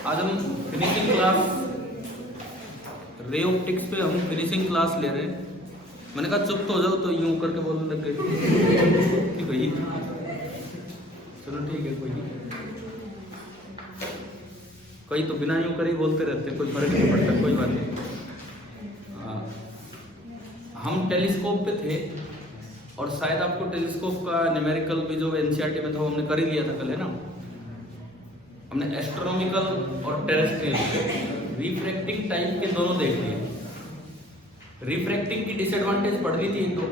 आज हम finishing class ray optics पे हम फिनिशिंग क्लास ले रहे हैं। मैंने कहा चुप तो हो जाओ, तो यूं करके बोलने लग गए कि भाई चलो ठीक है, कोई नहीं। कई तो बिना यूं करे ही बोलते रहते, कोई फर्क नहीं पड़ता, कोई बात नहीं। हम टेलीस्कोप पे थे और शायद आपको टेलीस्कोप का न्यूमेरिकल भी जो एनसीईआरटी में था वो हमने कर ही लिया था कल, है ना। हमने एस्ट्रोनॉमिकल और टेरेस्ट्रियल रिफ्रैक्टिंग टाइप के दोनों देख लिए। रिफ्रैक्टिंग की डिसएडवांटेज पढ़ ली थी, तो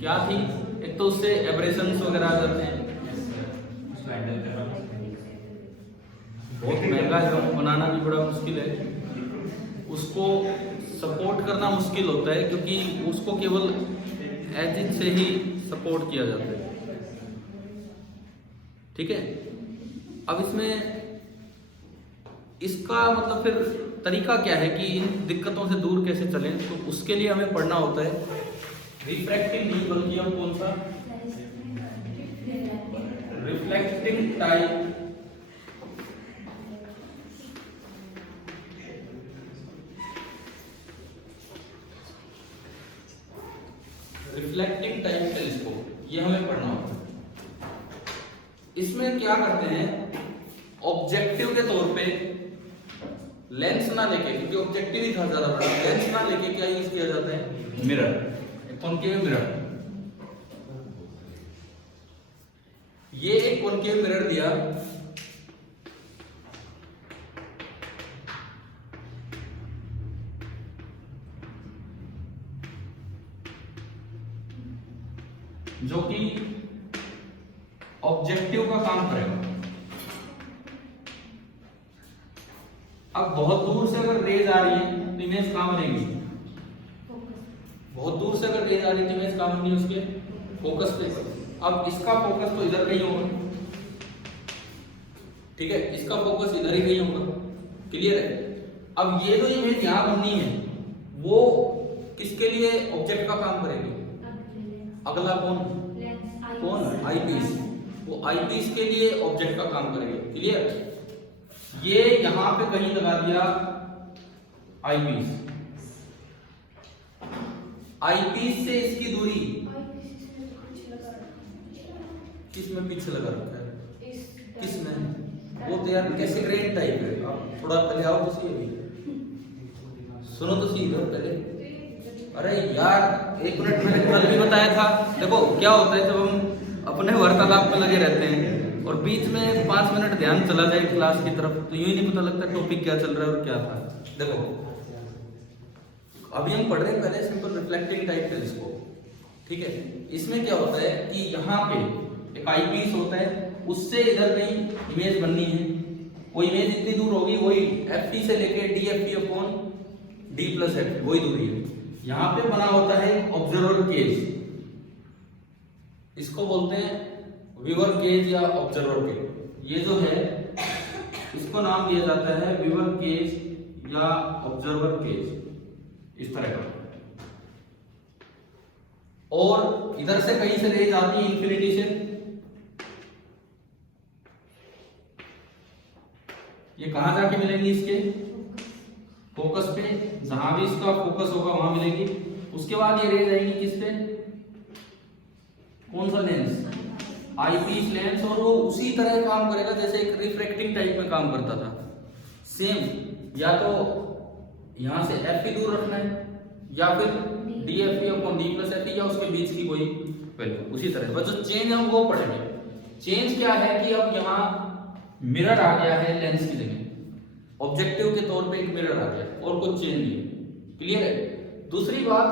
क्या थी? एक तो उससे एब्रेशंस वगैरह आ जाते हैं, बहुत महंगा है, बनाना भी बड़ा मुश्किल है, उसको सपोर्ट करना मुश्किल होता है क्योंकि उसको केवल एजिज से ही सपोर्ट किया जाता है, ठीक है। अब इसमें इसका मतलब फिर तरीका क्या है कि इन दिक्कतों से दूर कैसे चलें, तो उसके लिए हमें पढ़ना होता है रिफ्रैक्टिंग नहीं बल्कि हम कौन सा reflecting type reflecting type telescope, ये हमें पढ़ना होता है। इसमें क्या करते हैं, ऑब्जेक्टिव के तौर पे लेंस ना लेके, क्योंकि ऑब्जेक्टिव ही था ज्यादा बड़ा, लेंस ना लेके क्या यूज किया जाता है, मिरर, कॉनकेव मिरर। ये एक कॉनकेव मिरर दिया, जो कि ऑब्जेक्टिव का काम करेगा। अब बहुत दूर से अगर रेज आ रही है तो इमेज कहां बनेगी, बहुत दूर से अगर रेज आ रही है तो इमेज कहां बनेगी, उसके फोकस पे। अब इसका फोकस तो इधर कहीं होगा, ठीक है, इसका फोकस इधर ही कहीं होगा, क्लियर है। अब ये जो इमेज यहां बननी है वो किसके लिए ऑब्जेक्ट का काम करेगी, अगला कौन आईपीस, वो आईपीस के लिए ऑब्जेक्ट का काम करेगा, क्लियर। ये यहां पे कहीं लगा दिया आईपीस, आईपीस से इसकी दूरी किसमें पीछे लगा रखा है, किसमें, वो तो यार कैसे ग्रेड टाइप है। आप थोड़ा पहले आओ तो सही, अभी सुनो तो सही पहले। अरे यार 1 मिनट मैंने कल भी बताया था। देखो क्या होता है, जब हम अपने वार्तालाप में लगे रहते हैं और बीच में 5 मिनट ध्यान चला जाए क्लास की तरफ, तो यूं ही नहीं पता लगता टॉपिक क्या चल रहा है और क्या था। देखो अभी हम पढ़ रहे हैं पहले सिंपल रिफ्लेक्टिंग टाइप टेलीस्कोप, ठीक है। इसमें क्या होता है कि यहाँ पे एक आईपीस होता है, उससे इधर कहीं इमेज बननी है, वो इमेज इतनी दूर होगी, वही एफ से लेके DFP अपॉन D+F, वही दूरी है। यहाँ पे बना होता है ऑब्जर्वर केज, इसको बोलते हैं व्यूअर केज या ऑब्जर्वर केज। ये जो है इसको नाम दिया जाता है व्यूअर केज या ऑब्जर्वर केज, इस तरह का। और इधर से कहीं से रेज आती है इंफिनिटी से, ये कहां जाके मिलेंगी, इसके फोकस पे, जहां भी इसका फोकस होगा वहां मिलेगी। उसके बाद ये रेज आएंगी किस पे, कौन सा लेंस, आईपीस लेंस, और वो उसी तरह काम करेगा जैसे एक रिफ्रैक्टिंग टाइप में काम करता था, सेम। या तो यहां से F की दूर रखना है या फिर DFP अपॉन D+F या उसके बीच की कोई वैल्यू, उसी तरह। बस जो चेंज हम वो पढ़ेंगे। चेंज क्या है कि अब यहाँ मिरर आ गया है लेंस की जगह, ऑब्जेक्टिव के तौर पे एक मिरर आ गया और कुछ चेंज नहीं, क्लियर है। दूसरी बात,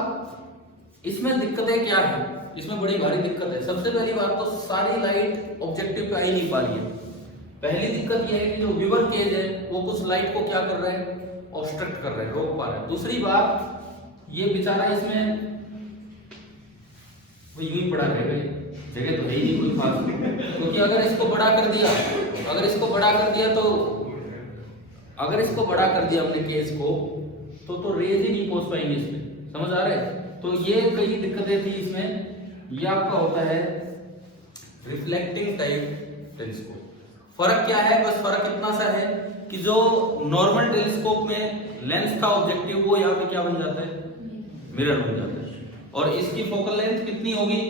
इसमें दिक्कतें क्या है, इसमें बड़ी भारी दिक्कत है। सबसे पहली बात तो सारी लाइट ऑब्जेक्टिव पे आ ही नहीं पा रही है। पहली दिक्कत यह है कि जो व्यूअर केज है वो कुछ लाइट को क्या कर रहा है, ऑब्स्ट्रक्ट कर रहा है, रोक पा रहा है। दूसरी बात, ये बेचारा इसमें वो यूं ही पड़ा रहेगा, जगह तो है ही नहीं कोई खास, क्योंकि अगर इसको बड़ा कर दिया, अगर इसको बड़ा कर दिया तो अगर इसको बड़ा कर दिया हमने केस को, तो रेज ही नहीं पहुंच पाएंगे इसमें, समझ आ रहा है। तो ये कई दिक्कतें थी इसमें। ये आपका होता है रिफ्लेक्टिंग टाइप टेलीस्कोप। फर्क क्या है, बस फर्क इतना सा है कि जो नॉर्मल टेलीस्कोप में लेंस था ऑब्जेक्टिव, वो यहाँ पे क्या बन जाता है, मिरर बन जाता है। और इसकी फोकल लेंथ कितनी होगी,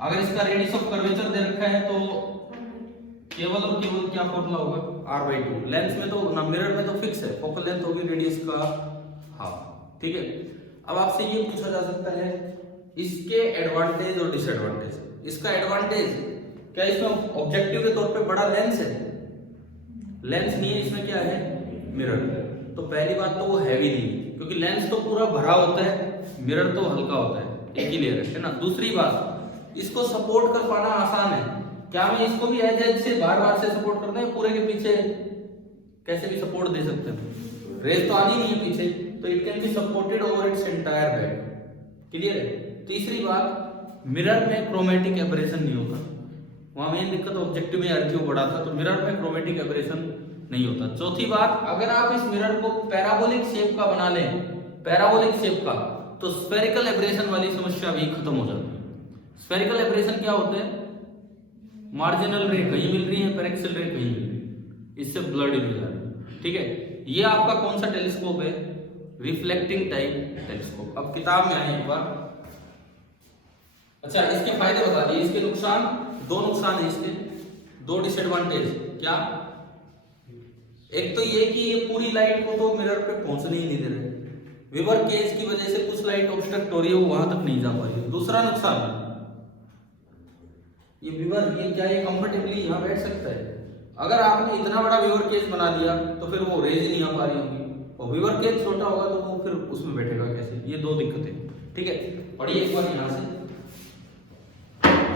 अगर इसका रेडियस ऑफ कर्वेचर दे रखा है तो केवल और केवल क्या फॉर्मूला होगा, r/2। लेंस में तो ना, मिरर में तो फिक्स है, फोकल लेंथ होगी रेडियस का हाफ। ठीक है, अब आपसे ये पूछा जा सकता है इसके एडवांटेज और डिसएडवांटेज। इसका एडवांटेज क्या, इसमें ऑब्जेक्टिव के तौर पे बड़ा लेंस है, लेंस नहीं है, इसमें क्या है, मिरर। तो पहली बात तो वो हैवी नहीं, क्योंकि लेंस तो पूरा भरा होता है, मिरर तो हल्का होता है, एक ही लेयर है ना। दूसरी बात, इसको सपोर्ट कर पाना आसान है। क्या मैं इसको भी एज से बार बार से सपोर्ट करते हैं, पूरे के पीछे कैसे भी सपोर्ट दे सकते हैं, रेज तो आनी नहीं है पीछे, तो it can be supported over its entire back. Clear है। तीसरी बात, मिरर में क्रोमेटिक एब्रेशन नहीं होता, वहां मेन दिक्कत ऑब्जेक्टिव में आरक्यू बड़ा था, तो मिरर में क्रोमेटिक एब्रेशन नहीं होता। चौथी बात, अगर आप इस मिरर को पैराबोलिक शेप का बना लें, पैराबोलिक शेप का, तो स्फेरिकल एब्रेशन वाली समस्या भी खत्म हो जाती है। स्फेरिकल एब्रेशन क्या होते हैं, मार्जिनल रे कहीं मिल रही है, पैरेक्सियल रे कहीं मिल रही है, इससे ब्लड मिल जा रहा है। ठीक है, ये आपका कौन सा टेलीस्कोप है, रिफ्लेक्टिंग टाइप टेलीस्कोप। अब किताब में आए एक बार। अच्छा, इसके फायदे बता दिए, इसके नुकसान, दो नुकसान है इसके, दो डिसएडवांटेज। क्या, एक तो ये कि ये पूरी लाइट को तो मिरर पे पहुंचने ही नहीं दे रहे, विवर केज की वजह से कुछ लाइट ऑब्स्ट्रक्ट हो रही है, वो वहां तक नहीं जा पा रही है। दूसरा नुकसान, ये विवर, ये क्या, ये कंफर्टेबली यहाँ बैठ सकता है। अगर आपने इतना बड़ा विवर केज बना दिया तो फिर वो रेज ही नहीं आ पा रही होगी, और विवर केज छोटा होगा तो वो फिर उसमें बैठेगा कैसे, ये दो दिक्कतें। ठीक है, पढ़िए एक बार यहाँ से।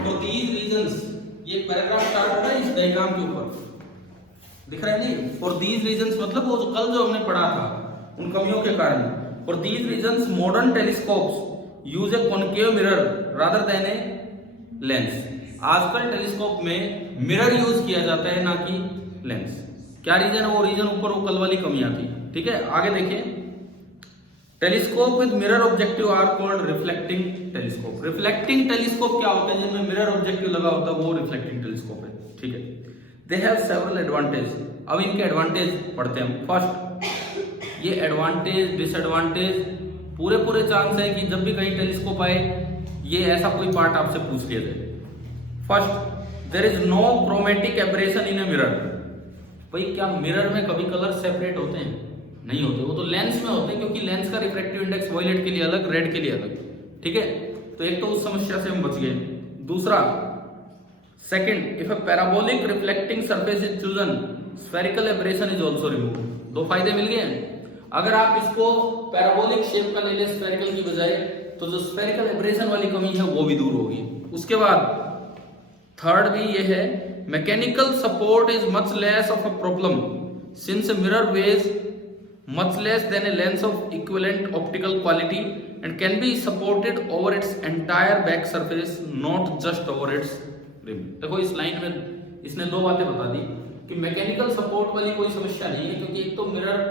फॉर दीज रीजंस, ये पैराग्राफ स्टार्ट हो रहा है इस डायग्राम के ऊपर, दिख रहा है नहीं। फॉर दीज रीजंस मतलब वो जो कल जो हमने पढ़ा था, उन कमियों के कारण। For these reasons modern telescopes use A concave mirror rather than a lens. आजकल टेलीस्कोप में मिरर यूज किया जाता है, ना कि लेंस। क्या रीजन है, वो रीजन ऊपर वो कल वाली कमियां थी। ठीक है, आगे देखिए। Telescope with mirror objective are called reflecting telescope. Reflecting telescope क्या होते हैं, जिनमें मिरर ऑब्जेक्टिव लगा होता है, वो रिफ्लेक्टिंग टेलीस्कोप है। ठीक है, दे हैव सेवरल एडवांटेज। अब इनके एडवांटेज पढ़ते हैं हम। फर्स्ट, ये एडवांटेज डिसएडवांटेज पूरे चांस है कि जब भी कहीं टेलीस्कोप आए, ये ऐसा कोई पार्ट आपसे पूछ लिया जाए। First, there is no chromatic aberration in a mirror. भाई, क्या मिरर में कभी कलर सेपरेट होते हैं? नहीं होते, वो तो लेंस में होते हैं, क्योंकि लेंस का रिफ्रैक्टिव इंडेक्स वायलेट के लिए अलग, रेड के लिए अलग। ठीक है, तो एक तो उस समस्या से हम बच गए। दूसरा, second, if a parabolic reflecting surface is chosen, spherical aberration is also removed. दो फायदे मिल गए हैं। अगर आप इसको पैराबोलिक शेप का ले लें स्फेरिकल की बजाय, तो जो स्फेरिकल एब्रेशन वाली कमी है वो भी दूर होगी। उसके बाद थर्ड भी ये है, mechanical support is much less of a problem since mirror weighs much less than a lens of equivalent optical quality and can be supported over its entire back surface, not just over its rim। देखो, इस line में इसने दो बातें बता दी कि mechanical support वाली कोई समस्या नहीं है, क्योंकि एक तो मिरर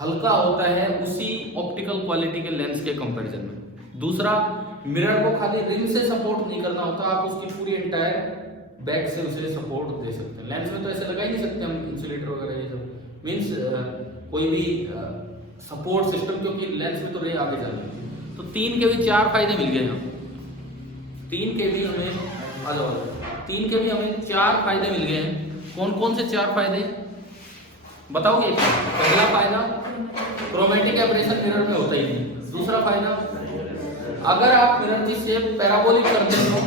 हल्का होता है उसी ऑप्टिकल क्वालिटी के लेंस के कंपैरिजन में। दूसरा, मिरर को खाली रिम से सपोर्ट नहीं करना होता, आप उसकी पूरी एंटायर बैक से उसे सपोर्ट दे सकते हैं। लेंस में तो ऐसे लगा ही नहीं सकते हम इंसुलेटर वगैरह, ये सब मीन्स कोई भी सपोर्ट सिस्टम, क्योंकि लेंस में तो रे आगे जा रही है। तो तीन के भी चार फायदे मिल गए हैं। तीन के भी हमें चार फायदे मिल गए हैं। कौन कौन से चार फायदे बताओगे? पहला फायदा, क्रोमेटिक एब्रेशन मिरर में होता ही नहीं। दूसरा फायदा, अगर आप मिरर की शेप पैराबोलिक करते हो,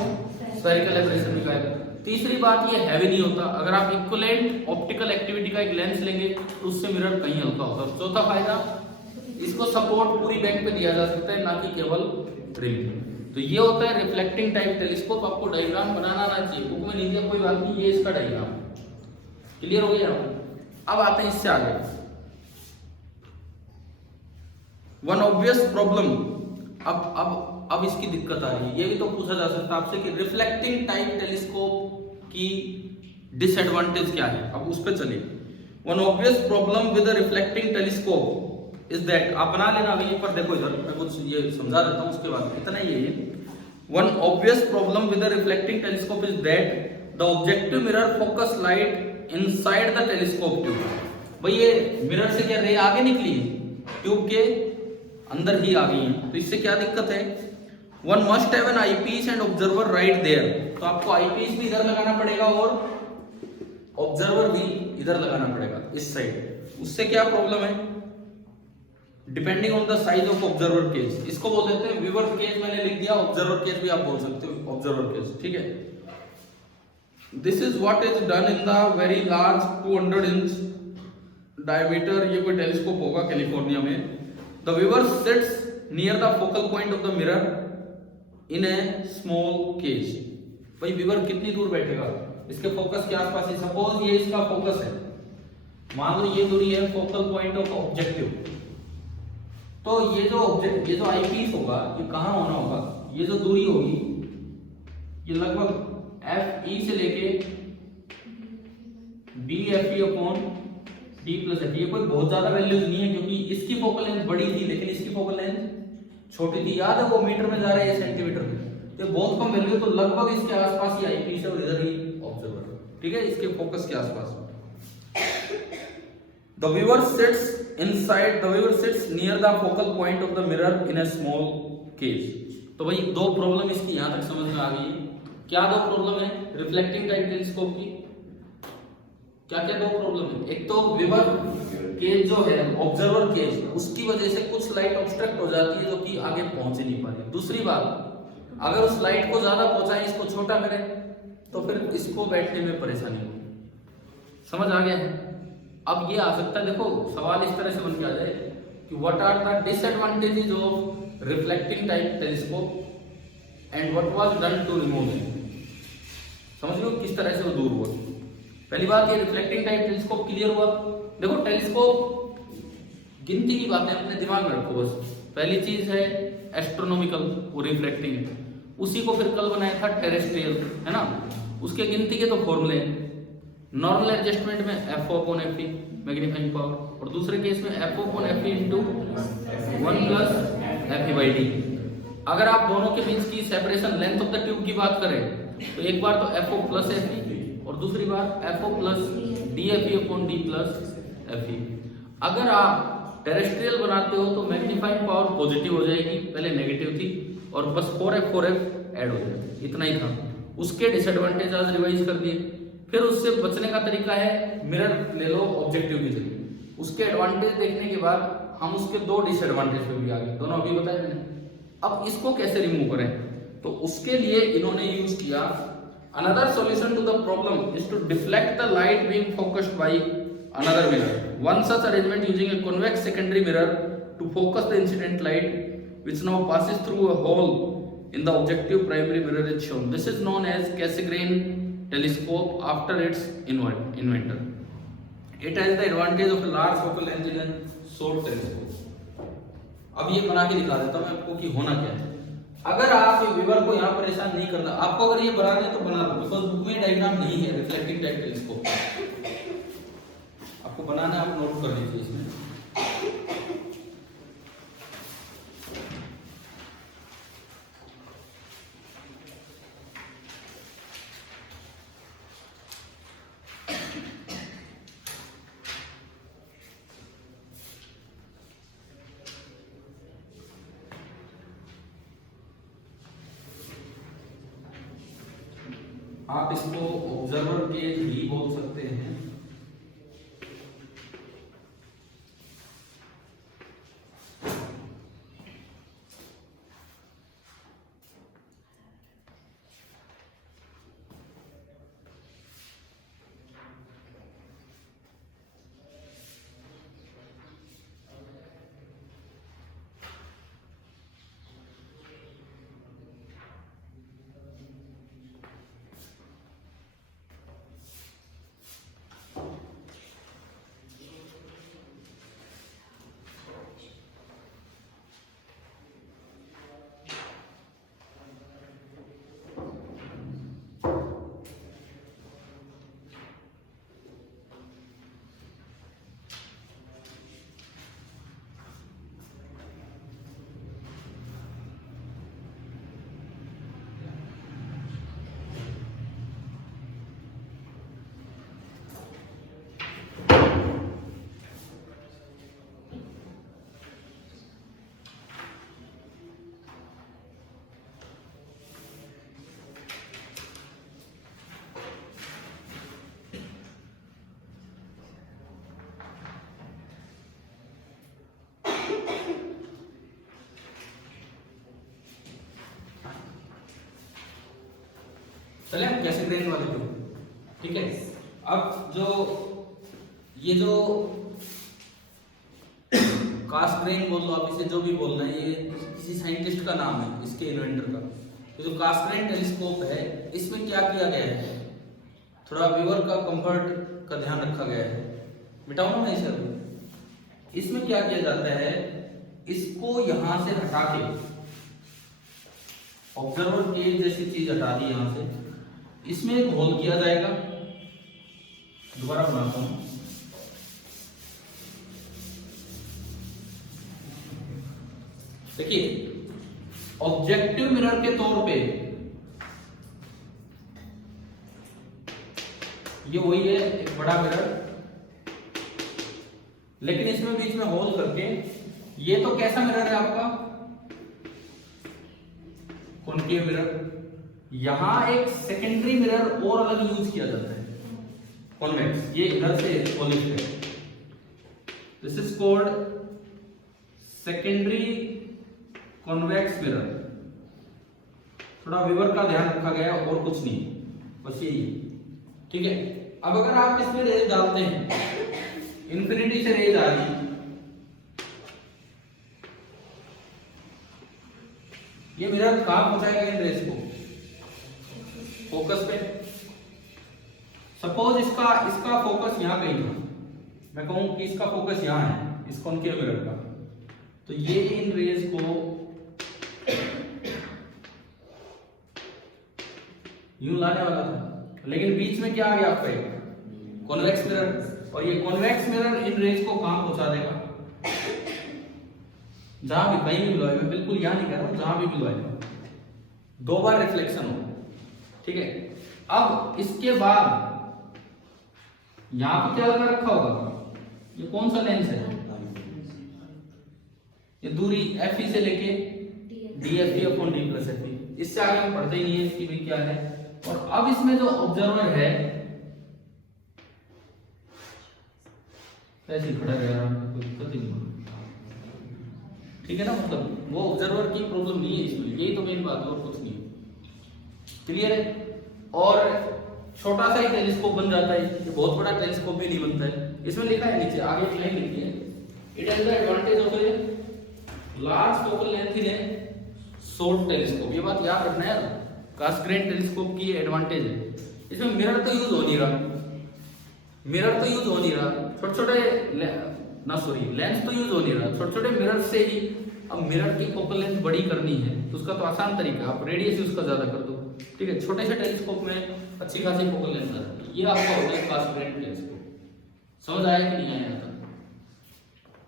स्फेरिकल एब्रेशन निकालेगा। तीसरी बात, ये हैवी नहीं होता, अगर आप इक्विवेलेंट ऑप्टिकल एक्टिविटी का एक लेंस लेंगे तो उससे मिरर कहीं हल्का होता है। चौथा फायदा, इसको सपोर्ट पूरी बैक पे दिया जा सकता है, ना कि केवल रिम। तो ये होता है रिफ्लेक्टिंग टाइप टेलीस्कोप। आपको डायग्राम बनाना आना चाहिए, बुक में नहीं दिया कोई बात नहीं, ये इसका डायग्राम। क्लियर हो गया? अब आते हैं इससे आगे। वन ऑब्वियस प्रॉब्लम, अब इसकी दिक्कत आ रही है, ये भी तो पूछा जा सकता है आपसे कि रिफ्लेक्टिंग टाइप टेलीस्कोप की डिसएडवांटेज क्या है। अब उस पे चलिए। One obvious problem with a reflecting telescope is that, आप बना लेना अभी पर देखो इधर मैं कुछ ये समझा देता हूं, उसके बाद इतना ही है। One obvious problem with a reflecting telescope is that the objective mirror focus light inside the telescope tube. भाई ये मिरर से क्या रे आगे निकली है, ट्यूब के अंदर ही आ गई है, तो इससे क्या दिक्कत है? One must have an eyepiece and observer right there, तो आपको आईपीस भी इधर लगाना पड़ेगा और ऑब्जर्वर भी इधर लगाना पड़ेगा इस साइड। उससे क्या प्रॉब्लम है? Depending on the size of observer case, इसको बोल देते हैं व्यूअर केस, मैंने लिख दिया, ऑब्जर्वर केस भी आप बोल सकते हो, ऑब्जर्वर केस, ठीक है। This is what is done in the very large 200 inch diameter, ये कोई टेलीस्कोप होगा कैलिफोर्निया में। The viewer sits near the focal point of the mirror in a small cage. भाई व्यूअर कितनी दूर बैठेगा? इसके फोकस के आसपास ही, सपोज ये इसका फोकस है, मान लो ये दूरी है फोकल पॉइंट ऑफ ऑब्जेक्टिव, तो ये जो आईपीस होगा ये कहाँ होना होगा? ये जो दूरी होगी ये लगभग एफ ई से लेके D F E upon D plus F, ये कोई बहुत ज्यादा वैल्यूज नहीं है क्योंकि इसकी फोकल लेंथ बड़ी थी लेकिन इसकी फोकल लेंथ छोटी थी। याद है वो मीटर में जा रहा है, सेंटीमीटर में, तो बहुत कम वैल्यू, तो लगभग इसके आसपास ही आईपीस है और इधर ही ऑब्जर्वर, ठीक है, इसके फोकस के आसपास। The viewer sits inside, the viewer sits near the focal point of the mirror in a small cage. तो भाई दो प्रॉब्लम इसकी यहां तक समझ में आ गई। क्या दो प्रॉब्लम है रिफ्लेक्टिंग टाइप टेलीस्कोप की? क्या क्या दो प्रॉब्लम है? एक तो व्यूअर केज जो है, ऑब्जर्वर केज, उसकी वजह से कुछ लाइट ऑब्स्ट्रक्ट हो जाती है जो कि आगे पहुंच ही नहीं पा रही। दूसरी बात, अगर उस लाइट को ज्यादा पहुंचाएं, इसको छोटा करें, तो फिर इसको बैठने में परेशानी होगी। समझ आ गया है? अब ये आ सकता है, देखो सवाल इस तरह से बन के आ जाए कि what are the disadvantages of reflecting type telescope and what was done to remove it. समझ लो किस तरह से वो दूर हुआ। पहली बात, ये रिफ्लेक्टिंग टाइप टेलीस्कोप क्लियर हुआ। देखो टेलीस्कोप गिनती की बातें अपने दिमाग में रखो बस। पहली चीज है एस्ट्रोनॉमिकल, वो रिफ्लेक्टिंग, उसी को फिर कल बनाया था टेरेस्ट्रियल, है ना। उसके गिनती के तो फॉर्मूले, नॉर्मल एडजस्टमेंट में F upon F E magnifying power, और दूसरे केस में F upon F E into 1 plus F E by D. अगर आप दोनों के बीच की separation length of the tube की बात करें तो एक बार तो F O plus F E और दूसरी बार F O plus D F E upon D plus F E. अगर आप टेरेस्ट्रियल बनाते हो तो मैग्नीफाइंग पावर पॉजिटिव हो जाएगी, पहले नेगेटिव थी, और बस 4f ऐड हो जाएगा, इतना ही था। उसके डिसएडवांटेज आज रिवाइज कर दिए। फिर उससे बचने का तरीका है मिरर ले लो ऑब्जेक्टिव की जगह। उसके एडवांटेज देखने के बाद हम उसके दो डिसएडवांटेज पे भी आ गए, दोनों अभी बताए मैंने। अब इसको कैसे रिमूव करें, तो उसके लिए इन्होंने यूज किया another solution to the problem is to deflect the light being focused by another mirror. One such arrangement using a convex secondary mirror to focus the incident light which now passes through a hole in the objective primary mirror is shown. This is known as Cassegrain telescope after its inventor. It has the advantage of a large focal length in a short telescope. अब ये बना के दिखा देता हूँ मैं आपको कि होना क्या है। अगर आप व्यूअर को यहाँ परेशान नहीं करना, आपको अगर ये बनाना है तो बना दो, बिकॉज बुक में डायग्राम नहीं है रिफ्लेक्टिंग टाइप टेलीस्कोप। आपको बनाना है, आप नोट कर लीजिए इसमें। आप इसको ऑब्जर्वर के भी बोल सकते हैं। चले कैसे ग्रेन वाले को, ठीक है। अब जो ये जो कास्ट ग्रेन बोल लो आप इसे, जो भी बोल रहे हैं, ये किसी साइंटिस्ट का नाम है, इसके इन्वेंटर का। ये जो कास्ट ग्रेन टेलीस्कोप है, इसमें क्या किया गया है, थोड़ा व्यूअर का कंफर्ट का ध्यान रखा गया है। मिटाऊं ना इसे। इसमें क्या किया जाता है, इसको यहां से हटा के, ऑब्जर्वर के जैसी चीज हटा दी यहां से, इसमें एक होल किया जाएगा। दोबारा बनाता हूं। देखिए, ऑब्जेक्टिव मिरर के तौर पे ये वही है, एक बड़ा मिरर, लेकिन इसमें बीच में होल करके, ये तो कैसा मिरर है आपका, कॉन्केव मिरर। यहां एक सेकेंडरी मिरर और अलग यूज किया जाता है, कॉन्वेक्स। ये इधर से पॉलिश है, this is called secondary convex mirror. थोड़ा व्यूअर का ध्यान रखा गया और कुछ नहीं, बस यही, ठीक है। अब अगर आप इसमें रेज डालते हैं, इंफिनिटी से रेज आ गई, ये मिरर कहां पहुंचाएगा इन रेज को, फोकस पे। सपोज इसका फोकस यहां कहीं था, मैं कहूं कि इसका फोकस यहां है, इस कॉन्केव मिरर का, तो ये इन रेज को यूं लाने वाला था, लेकिन बीच में क्या आ गया आपका एक कॉन्वेक्स मिरर, और ये कॉन्वेक्स मिरर इन रेज को कहां पहुंचा देगा, जहां भी, कहीं भी मिलवाएगा, बिल्कुल यहां नहीं कह रहा हूं, जहां भी मिलवाएगा, दो बार रिफ्लेक्शन होगा, ठीक है। अब इसके बाद यहां पे क्या लगा रखा होगा, ये कौन सा लेंस है, ये दूरी FE से लेके DFE upon D plus FE, इससे आगे हम पढ़ते ही नहीं है इसकी भी क्या है। और अब इसमें जो ऑब्जर्वर है, ऐसे खड़ा रह रहा है, कोई दिक्कत ही नहीं, ठीक है ना, मतलब वो ऑब्जर्वर की प्रॉब्लम नहीं है इसमें, यही तो मेन बात है, और कुछ नहीं, क्लियर है। और छोटा सा ही टेलीस्कोप बन जाता है, ये बहुत बड़ा टेलीस्कोप भी नहीं बनता है। इसमें लिखा है नीचे, आगे एक लाइन लिखी है, it has the advantage of a large focal length in A short telescope. ये बात याद रखना है, कास्ट ग्रेन टेलीस्कोप की एडवांटेज है। इसमें मिरर तो यूज हो नहीं रहा, छोटे छोटे लेंस तो यूज हो नहीं रहा, छोटे छोटे मिरर से ही। अब मिरर की फोकल लेंथ बड़ी करनी है तो उसका तो आसान तरीका, आप रेडियस उसका ज्यादा कर दो, ठीक है। छोटे से टेलीस्कोप में अच्छी खासी फोकल लेंथ आती है, ये आपका होता है कास्ट ग्रेन टेलीस्कोप। समझ आया कि नहीं आया था,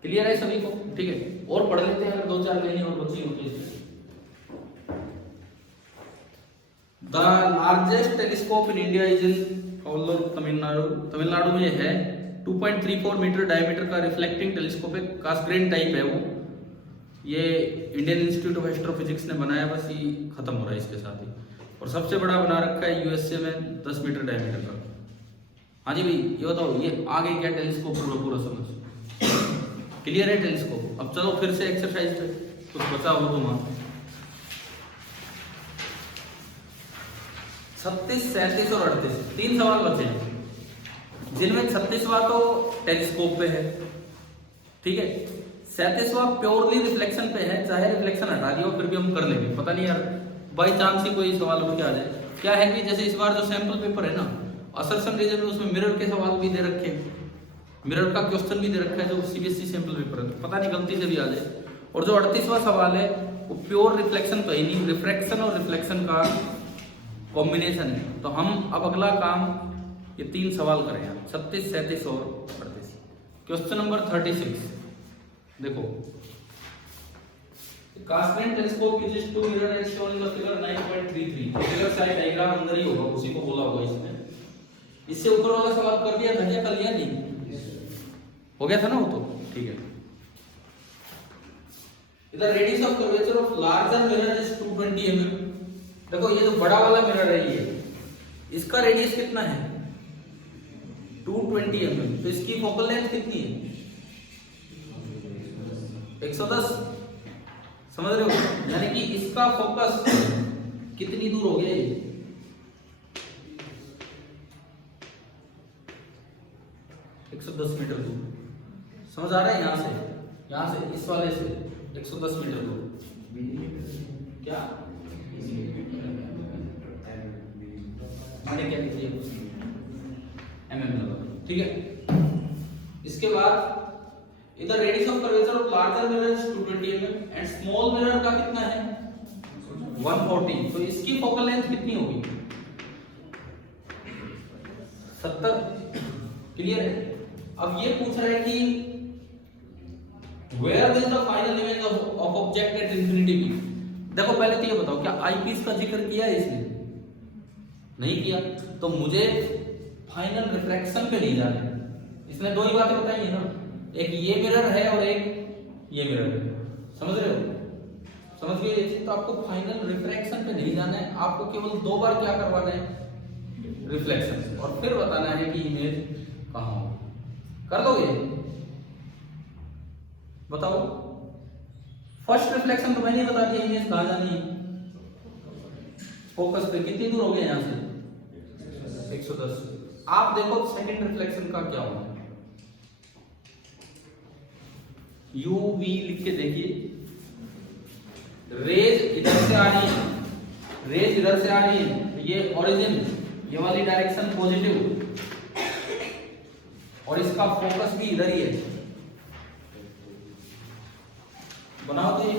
क्लियर है सभी को, ठीक है। और पढ़ लेते हैं अगर 2-4 लाइनें और बची होती है। The largest telescope in India is in Tamil Nadu में है 2.34 मीटर डायमीटर का रिफ्लेक्टिंग टेलीस्कोप है, कास्ट ग्रेन टाइप है वो। ये इंडियन इंस्टीट्यूट ऑफ एस्ट्रोफिजिक्स ने बनाया, बस ये खत्म हो रहा है इसके साथ ही। और सबसे बड़ा बना रखा है USA में 10 मीटर डायमीटर का। हाँ जी भाई, ये बताओ, ये आगे क्या टेलीस्कोप पूरा समझ क्लियर है टेलीस्कोप। अब चलो फिर से एक्सरसाइज पे, कुछ बचा हो तो वहां 36, 37 और 38 3 सवाल बचे हैं, जिनमें 36वां तो टेलीस्कोप पे है, ठीक है। 37वां प्योरली रिफ्लेक्शन पे है, चाहे रिफ्लेक्शन हटा दियो फिर भी हम कर लेंगे, पता नहीं यार बाई चांस ही कोई सवाल उठ के आ जाए। क्या है कि जैसे इस बार जो सैंपल पेपर है ना, असर्शन रीजन में, उसमें मिरर के सवाल भी दे रखे हैं, मिरर का क्वेश्चन भी दे रखा है, जो CBSE सैंपल पेपर है, तो पता नहीं गलती से भी आ जाए। और जो 38वां सवाल है वो प्योर रिफ्लेक्शन तो ही नहीं, रिफ्रैक्शन और रिफ्लेक्शन का कॉम्बिनेशन है। तो हम अब अगला काम ये 3 सवाल करें, 36, 37 और 38। क्वेश्चन नंबर 36 देखो, Cassegrain telescope uses two mirror as shown in the figure 9.33। Figure side diagram अंदर ही होगा, उसी को बोला होगा इसमें। इससे ऊपर वाला सवाल कर दिया था क्या, कर लिया नहीं, हो गया था ना वो तो, ठीक है। इधर radius of curvature of larger mirror is 220 mm। देखो ये जो बड़ा वाला मिरर है ये, इसका रेडियस कितना है 220 mm, तो इसकी फोकल लेंथ कितनी है 110, समझ रहे हो। यानी कि इसका फोकस कितनी दूर हो गया ये 110 मीटर दूर। समझ आ रहा है? यहाँ से इस वाले से 110 मीटर दूर। क्या मैंने क्या लिख दिया? mm लगा, ठीक है। इसके बाद इधर radius of curvature of larger mirror 220 mm and small mirror का कितना है? 140। तो इसकी फोकल लेंथ कितनी होगी? 70। क्लियर है? अब ये पूछ रहा है कि where is the final image of object at infinity be. देखो पहले तो ये बताओ, क्या आईपीस का जिक्र किया है इसने? नहीं किया। तो मुझे फाइनल रिफ्रैक्शन पे नहीं जाना है। इसने दो ही बातें बताई है ना, एक ये मिरर है और एक ये मिरर है। समझ रहे हो? समझ गए? तो आपको फाइनल रिफ्रैक्शन पे नहीं जाना है, आपको केवल दो बार क्या करवाना है? रिफ्लेक्शन, और फिर बताना है कि इमेज कहां हो। कर दोगे? बताओ। फर्स्ट रिफ्लेक्शन तो मैंने बता दिया, इमेज कहां जानी है। फोकस पे कितनी दूर हो गया यहां से? 110। आप देखो सेकंड रिफ्लेक्शन का क्या होगा। यू वी लिख के देखिए। रेज इधर से आ रही है, रेज इधर से आ रही है, ये ओरिजिन, ये वाली डायरेक्शन पॉजिटिव, और इसका फोकस भी इधर ही है। बनाओ तो ये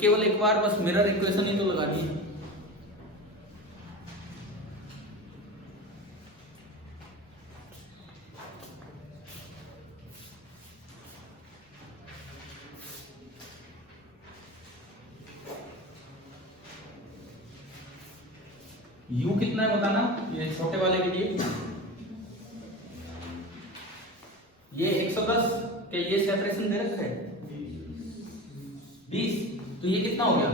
केवल एक बार बस मिरर इक्वेशन ही तो लगा दी। यू कितना है बताना, ये छोटे वाले के लिए। ये 110 के ये सेपरेशन दे रखा है 20, तो ये कितना हो गया?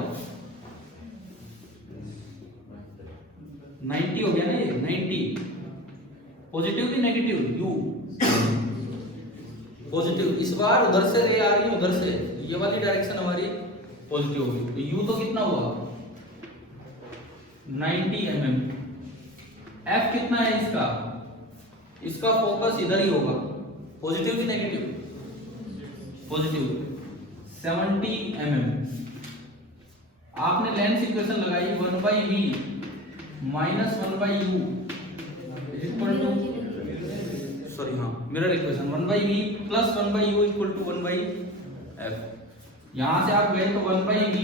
90 हो गया ना, ये 90। पॉजिटिव की नेगेटिव? You positive. इस बार उधर से रे आ रही है, उधर से, ये वाली डायरेक्शन हमारी पॉजिटिव होगी। तो यू तो कितना हुआ? 90 mm। एफ कितना है इसका? इसका फोकस इधर ही होगा। पॉजिटिव की नेगेटिव? पॉजिटिव। 70 mm। आपने लेंस इक्वेशन लगाई 1/v minus 1/u equal to, sorry हाँ, mirror equation 1/v plus 1/u equal to 1/f। यहां से आप गए तो 1/v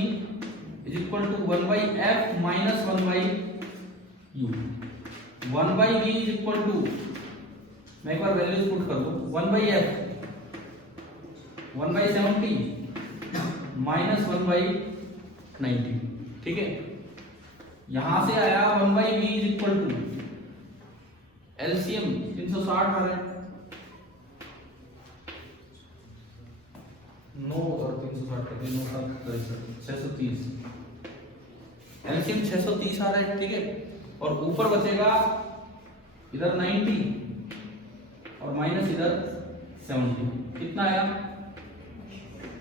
is equal to 1/f minus 1/u। 1/v is equal to, मैं एक बार वैल्यूज पुट कर दूं, 1/f 1/70 माइनस 1/90। ठीक है, यहां से आया 1/v is equal to LCM 360 आ रहा है, 9 और 360 630, एलसीएम 630 आ रहा है। ठीक है, और ऊपर बचेगा इधर 90 और माइनस इधर 70, कितना आया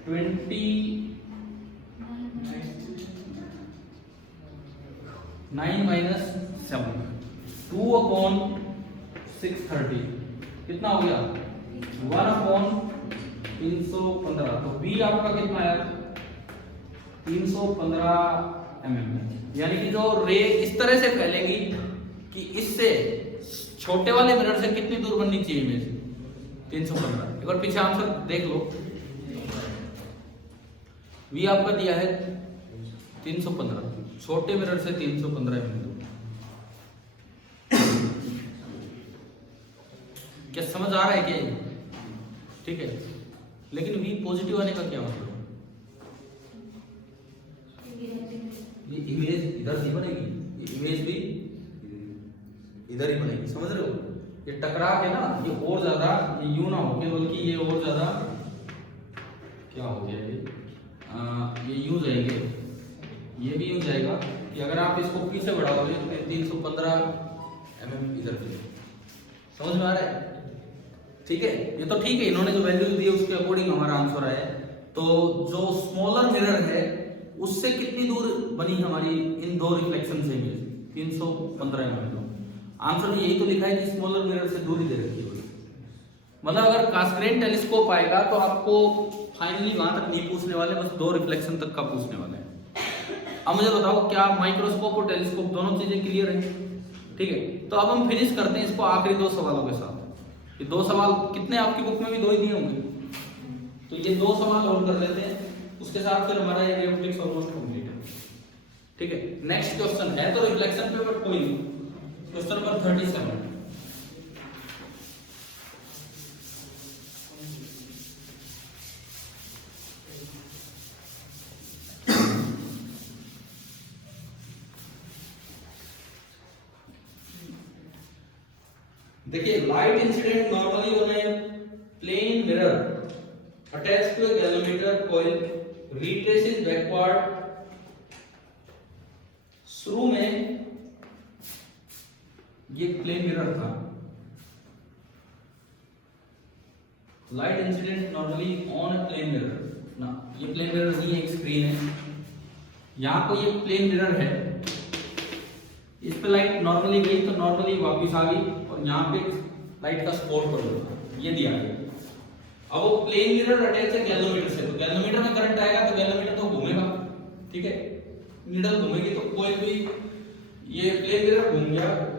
29 माइनस 7, 2/630 कितना हो गया 1/315। तो v आपका कितना आया 315 mm। यानी कि जो रे इस तरह से फैलेगी कि इससे छोटे वाले मिरर से कितनी दूर बननी चाहिए इमेज 315। एक बार पीछे आंसर देख लो, v आपका दिया है 315, छोटे मिरर से 315 mm दूर। क्या समझ आ रहा है क्या? ठीक है, लेकिन v पॉजिटिव आने का क्या मतलब? ये इमेज इधर नहीं बनेगी, ये इमेज भी इधर ही बनेगी। समझ रहे हो? ये टकरा के ना, ये और ज्यादा, ये यूं ना होके बल्कि ये और ज्यादा क्या हो गया, ये यूं जाएंगे ये भी यूं जाएगा कि अगर आप इसको पीछे बढ़ाओगे तो 315 mm इधर भी। समझ में आ रहा है? ठीक है, ये तो ठीक है, इन्होंने जो वैल्यूज दी है उसके अकॉर्डिंग हमारा आंसर आया है। तो जो स्मॉलर मिरर है उससे कितनी दूर बनी हमारी इन दो रिफ्लेक्शन से इमेज? 315 mm। आंसर में यही तो लिखा है कि स्मॉलर मिरर से दूरी दे रखी है। मतलब अगर कास्केड टेलीस्कोप आएगा तो आपको फाइनली वहां तक नहीं पूछने वाले, बस दो रिफ्लेक्शन तक का पूछने वाले हैं। अब मुझे बताओ क्या माइक्रोस्कोप और टेलीस्कोप दोनों चीजें क्लियर है? ठीक है, तो अब हम फिनिश करते हैं इसको आखिरी दो सवालों के साथ। ये दो सवाल कितने, आपकी बुक में भी दो ही दिए होंगे, तो ये दो सवाल और कर लेते हैं, उसके साथ फिर हमारा ये रे ऑप्टिक्स ऑलमोस्ट कंप्लीट है। ठीक है, नेक्स्ट क्वेश्चन है तो रिफ्लेक्शन पे, बट कोई नहीं। Question number 37। देखिए, light incident normally on a plane mirror attached to a galvanometer coil retraces backward. शुरू में ये प्लेन मिरर था, light incident normally on a plane mirror ना, ये प्लेन मिरर नहीं है, एक स्क्रीन है। यहां को ये प्लेन मिरर है, इस पे लाइट नॉर्मली गई तो नॉर्मली वापस आ गई, और यहाँ पे लाइट का स्पॉट पड़ गया, ये दिया गया। अब वो प्लेन मिरर अटैच है गैल्वेमीटर से, तो गैल्वेमीटर में करंट आएगा तो गैल्वेमीटर तो घूमेगा। ठीक है, नीडल घूमेगी तो कोई भी, ये प्लेन मिरर घूम गया।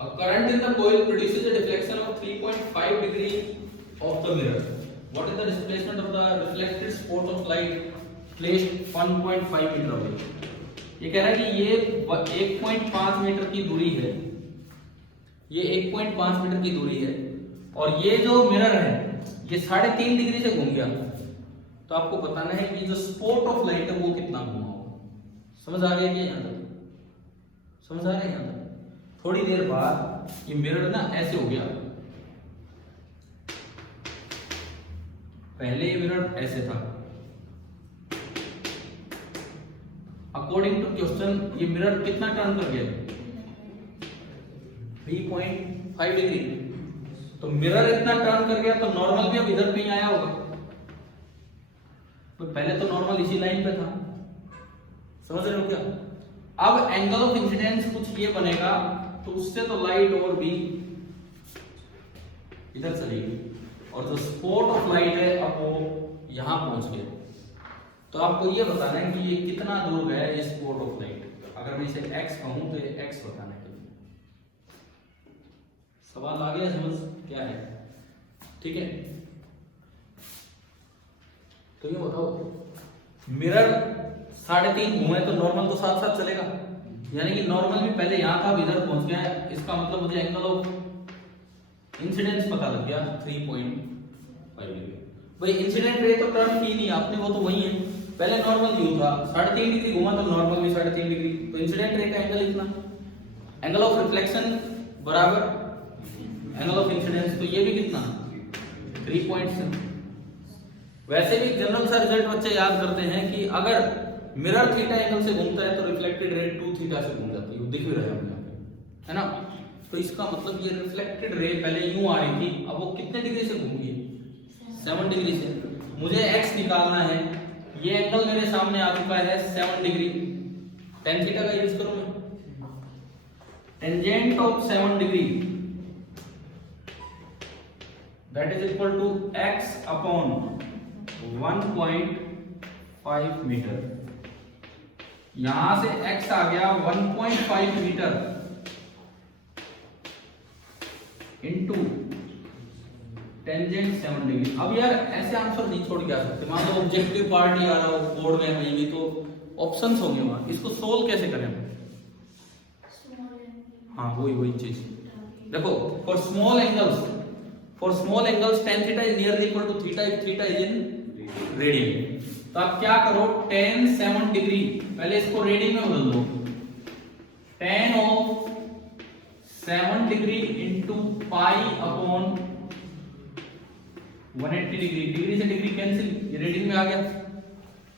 A current in the coil produces a deflection of 3.5 degree of the mirror. What is the displacement of the reflected spot of light placed 1.5 metre away? ये कह रहा है कि ये 1.5 मीटर की दूरी है, ये 1.5 मीटर की दूरी है, और ये जो मिरर है ये 3.5 डिग्री से घूम गया। तो आपको बताना है कि जो स्पॉट ऑफ लाइट है वो कितना घूमा होगा। समझ आ गया कि यहाँ तक? समझ आ रहा है यहाँ तक? थोड़ी देर बाद ये मिरर ना ऐसे हो गया, पहले ये मिरर ऐसे था। अकॉर्डिंग टू क्वेश्चन ये मिरर कितना टर्न कर गया? 3.5 डिग्री। तो मिरर इतना टर्न कर गया तो नॉर्मल भी अब इधर कहीं आया होगा, तो पहले तो नॉर्मल इसी लाइन पे था। समझ रहे हो क्या? अब एंगल ऑफ इंसिडेंस कुछ ये बनेगा, तो उससे तो लाइट और भी इधर चलेगी, और जो स्पॉट ऑफ लाइट है अब वो यहां पहुंच गया। तो आपको ये बताना है कि ये कितना दूर गया ये स्पॉट ऑफ लाइट। अगर मैं इसे x कहूं तो ये x बताना है। सवाल आ गया समझ क्या है? ठीक है, तो ये बताओ मिरर 3.5 घूमे तो नॉर्मल तो साथ साथ चलेगा, यानी कि नॉर्मल भी पहले यहां था, इधर पहुंच गया है। इसका मतलब मुझे एंगल ऑफ इंसिडेंस पता लग गया 3.5 डिग्री। भाई इंसिडेंट रे तो टर्न की नहीं आपने, वो तो वही है, पहले नॉर्मल व्यू था 3.5 डिग्री घुमा तो नॉर्मल भी 3.5 डिग्री। तो इंसिडेंट रे का एंगल इतना, एंगल ऑफ रिफ्लेक्शन बराबर एंगल ऑफ इंसिडेंस, तो ये भी कितना 3.7। वैसे भी जनरल सा रिजल्ट बच्चे याद करते हैं कि अगर मिरर थीटा एंगल से घूमता है तो रिफ्लेक्टेड रे 2 थीटा से घूम जाती है, वो दिख भी रहा है यहाँ पे, है ना? तो इसका मतलब ये रिफ्लेक्टेड रे पहले यूं आ रही थी, अब वो कितने डिग्री से घूम गई? 7 डिग्री से। मुझे x निकालना है, ये एंगल मेरे सामने आ चुका है 7 डिग्री। tan थीटा का यूज करूं मैं, tangent of 7 degree that is equal to x upon 1.5 metre. यहां से x आ गया 1.5 मीटर इनटू टेंजेंट 7 डिग्री। अब यार ऐसे आंसर नहीं छोड़ के आ सकते, मान लो ऑब्जेक्टिव पार्ट ही आ रहा हो बोर्ड में कहीं भी, तो ऑप्शंस होंगे वहां, इसको सोल्व कैसे करें? हाँ वही चीज देखो, for small angles tan theta is nearly equal to theta if theta is in radian. तो आप क्या करो, tan 7 डिग्री पहले इसको रेडियन में बदल दो, tan of 7 degree into pi upon 180 degree. Degree से डिग्री कैंसिल, ये रेडियन में आ गया।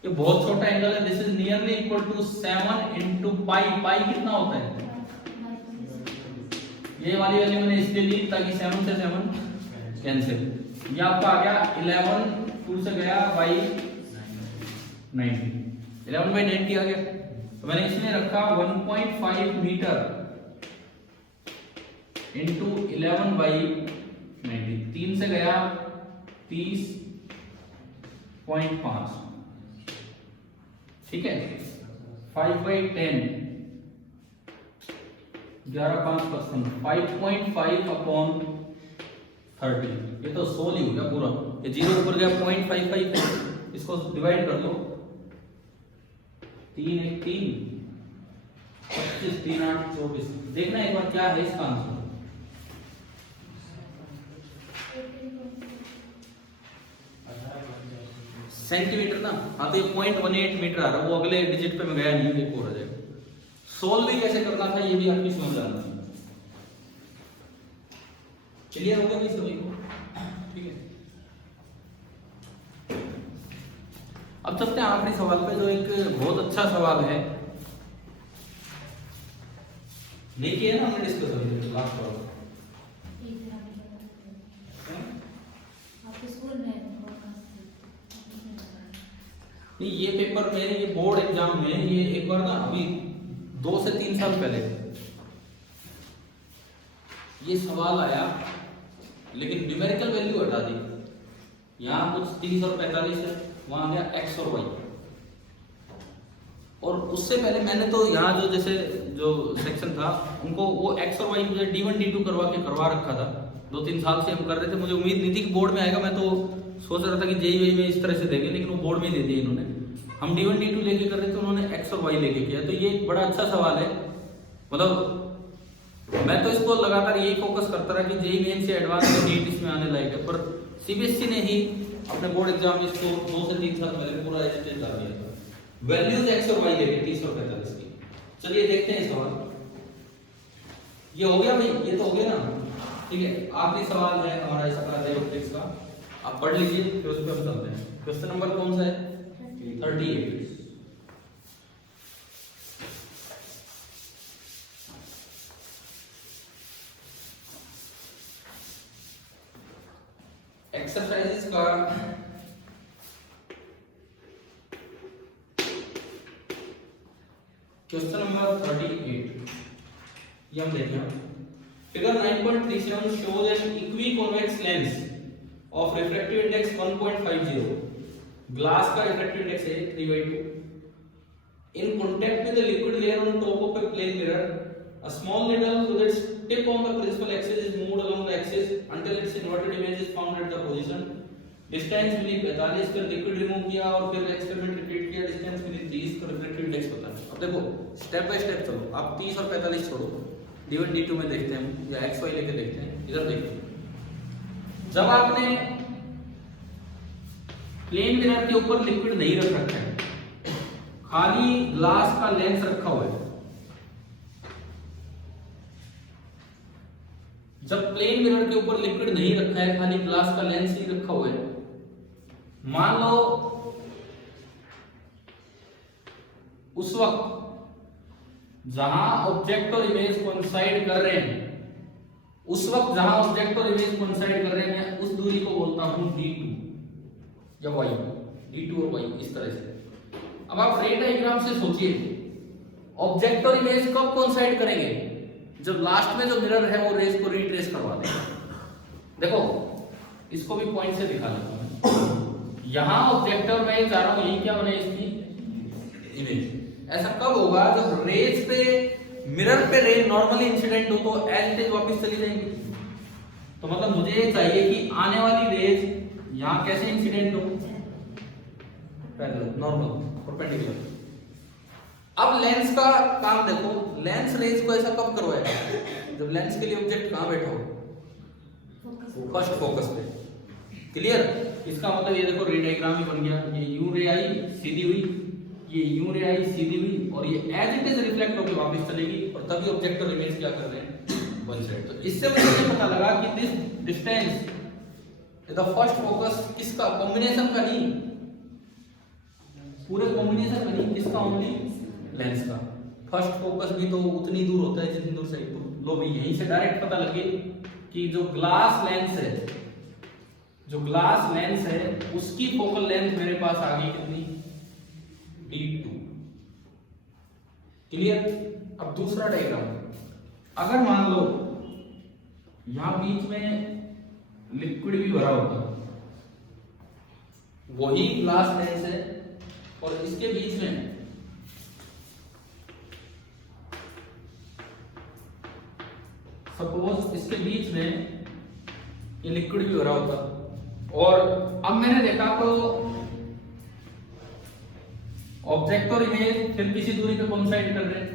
ये बहुत छोटा एंगल है, this is nearly equal to 7 into pi. Pi कितना होता है? ये वाली वैल्यू मैंने इसलिए ली ताकि 7 से 7 कैंसिल। ये आपका आ गया 11, 2 से गया बाई 90, 11 बाई 90 आ गया। तो मैंने इसमें रखा 1.5 मीटर इंटू 11 बाई 90, 3 से गया 30.5, ठीक है। 5 बाई 10, 11.5%, 5.5 अपॉन 30। ये तो 16 ही हो गया पूरा, ये जीरो ऊपर गया 0.55 है, इसको डिवाइड कर लो, 3 1 3, 25 3 8 24। देखना एक बार क्या है इसका आंसर। सेंटीमीटर ना, हाँ तो ये 0.18 मीटर आ रहा है, वो अगले डिजिट पे मैं गया नहीं, एक और आ जाएगा। सोल्व भी कैसे करना था ये भी आपकी समझ आना चाहिए। क्लियर हो गया भाई सभी को? ठीक है, अब चलते हैं आखिरी सवाल पे, जो एक बहुत अच्छा सवाल है, देखिए ना हमने डिस्कस लास्ट सवाल। नहीं, ये पेपर मेरे ये बोर्ड एग्जाम में ये एक बार ना अभी 2 से 3 साल पहले ये सवाल आया, लेकिन न्यूमेरिकल वैल्यू हटा दी। यहाँ कुछ 30 और 45 है, वहां गया x और y। और उससे पहले मैंने तो यहाँ जो जैसे जो सेक्शन था उनको वो x और y मुझे D1 D2 करवा रखा था। 2-3 साल से हम कर रहे थे, मुझे उम्मीद नहीं थी कि बोर्ड में आएगा। मैं तो सोच रहा था कि जेईई में इस तरह से देंगे, लेकिन वो बोर्ड में दे दिए इन्होंने। हम D1 D2 लेके कर रहे थे, उन्होंने x और y लेके किया। तो ये एक बड़ा अच्छा सवाल है, मतलब मैं तो इसको लगातार यही फोकस करता रहा कि जेईई मेन से एडवांस में नीट इसमें आने लायक है, पर सीबीएसई ने ही अपने बोर्ड एग्जाम में इसको 2 से 3 साल पहले पूरा स्टेज डाल दिया था। वैल्यूज x और y लेके 30 और 45 की। चलिए देखते हैं सवाल। ये हो गया भाई, ये तो हो गया ना, ठीक है। आखिरी सवाल है हमारा इस ऑप्टिक्स का, आप पढ़ लीजिए फिर उस पर हम चलते हैं। क्वेश्चन नंबर कौन सा है? 38। एक्सरसाइजेस का क्वेश्चन नंबर 38 ये हम देखें। Figure 9.37 shows an equiconvex lens of refractive index 1.50. Glass का refractive index है 3/2. In contact with the liquid layer on top of a plane mirror, a small needle with its tip on the principal axis is moved along the axis until its inverted image is found at the position. Distance मिली 45 पर liquid remove किया और फिर experiment repeat किया, distance मिली 30 पर refractive index पता है। अब देखो स्टेप बाय स्टेप चलो, आप 30 और 45 छोड़ो, D1 D2 में देखते हैं या XY लेके देखते हैं। इधर देखो, जब आपने प्लेन मिरर के ऊपर लिक्विड नहीं रख रखा है, खाली ग्लास का लेंस रखा हुआ है, जब प्लेन मिरर के ऊपर लिक्विड नहीं रखा है, खाली ग्लास का लेंस ही रखा हुआ है, मान लो उस वक्त जहां ऑब्जेक्ट और इमेज कोइंसाइड कर रहे हैं, उस वक्त जहां ऑब्जेक्ट और इमेज कोइंसाइड कर रहे हैं, मैं उस दूरी को बोलता हूं D2 या Y, D2 और Y इस तरह से। अब आप रे डायग्राम से सोचिए, ऑब्जेक्ट और इमेज कब कोइंसाइड करेंगे? जब लास्ट में जो मिरर है वो रेज को रिट्रेस करवा देगा। देखो इसको भी पॉइंट से दिखा देता हूं। यहां ऑब्जेक्ट और मैं चाह रहा हूं यही क्या बने इसकी इमेज। ऐसा कब होगा? जब रेज पे मिरर पे रे नॉर्मली इंसिडेंट हो तो एज इट इज वापस चली जाएंगी। तो मतलब मुझे चाहिए कि आने वाली रेज यहां कैसे इंसिडेंट हो, पैरेलल नॉर्मल परपेंडिकुलर। अब लेंस का काम देखो, लेंस रेज को ऐसा कब करवाएगा? जब लेंस के लिए ऑब्जेक्ट कहां बैठा हो? फर्स्ट फोकस पे। क्लियर? इसका मतलब ये देखो रे डायग्राम ही बन गया। ये यू रे आई सीधी हुई, ये यू रे आई सीधी हुई, और ये एज इट इज रिफ्लेक्ट होकर वापस चलेगी, और तभी ऑब्जेक्ट और इमेज क्या कर रहे हैं? One side. तो इससे मुझे ये पता लगा कि this distance the first focus किसका? कॉम्बिनेशन का नहीं, पूरे कॉम्बिनेशन में नहीं, किसका ओनली लेंस का। फर्स्ट फोकस भी तो उतनी दूर होता है जितनी दूर से लो भाई, यहीं से डायरेक्ट पता लगे कि जो ग्लास लेंस है, जो ग्लास लेंस है उसकी फोकल लेंथ मेरे पास आ गई कितनी, D2। क्लियर। अब दूसरा डायग्राम, अगर मान लो यहां बीच में लिक्विड भी भरा होता, वही ग्लास लेंस है और इसके बीच में सपोज इसके बीच में ये लिक्विड भी भरा होता, और अब मैंने देखा तो ऑब्जेक्ट और इमेज फिर किसी दूरी पे कोइंसाइड कर रहे हैं,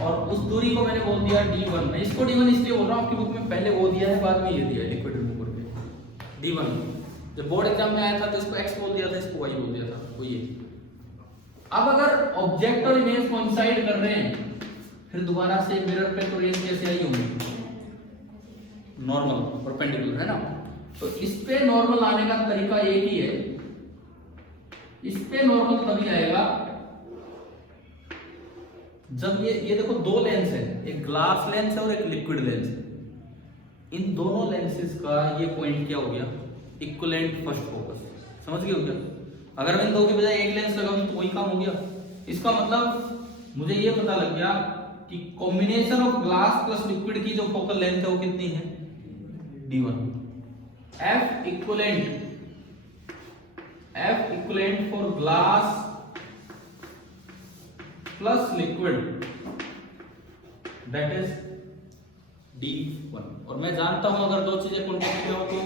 और उस दूरी को मैंने बोल दिया D1। मैं इसको D1 इसलिए बोल रहा हूँ आपकी बुक में पहले वो दिया है, बाद में ये दिया है लिक्विड रिमूवर पे D1। जब बोर्ड एग्जाम में आया था तो इसको X बोल दिया था, इसको Y बोल दिया था, वो ये। अब अगर ऑब्जेक्ट और इमेज कोइंसाइड कर रहे हैं, फिर दोबारा से मिरर पे तो रेज कैसे आई होंगी, नॉर्मल परपेंडिकुलर है ना। तो इस पे नॉर्मल आने का तरीका एक ही है, इस पे नॉर्मल तभी आएगा जब ये देखो दो लेंस है, एक ग्लास लेंस है और एक लिक्विड लेंस है। इन दोनों लेंसेज का ये पॉइंट क्या हो गया, इक्विवेलेंट फर्स्ट फोकस। समझ गए हो क्या। अगर मैं इन दो के बजाय एक लेंस लगाऊं तो वही काम हो गया। इसका मतलब मुझे ये पता लग गया कि combination of glass plus liquid की जो फोकल लेंथ है वो कितनी है, D1। F equivalent for glass plus liquid, that is D1। और मैं जानता हूं अगर दो चीजें कॉन्टेक्ट में हो तो